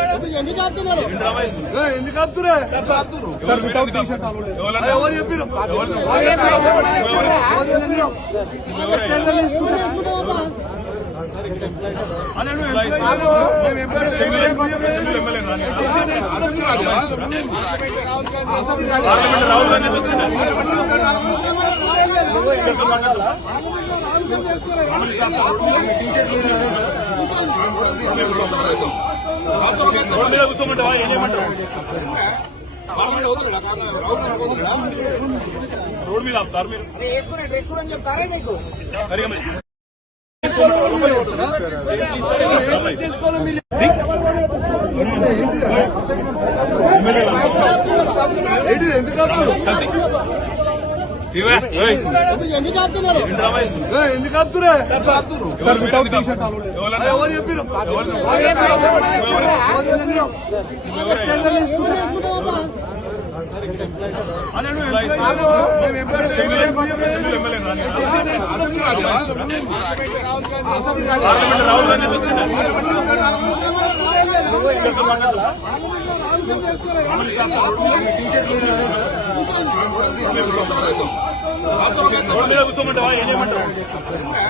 ఎందుకు ఎందుకు ఆపుతున్నా ఎవరు చెప్పిరు రాహుల్ గాంధీ కూర్చోమంటావా ఏం చేయమంటారు రోడ్ మీద ఆపుతారు మీరు ఎందుకు ఎందుకు ఆపుతున్నారు ఎందుకు ఆపుతున్నారు ఎవరు చెప్పారు రాహుల్ గాంధీ వచ్చింది కూర్చోమంటావా ఏమంటారు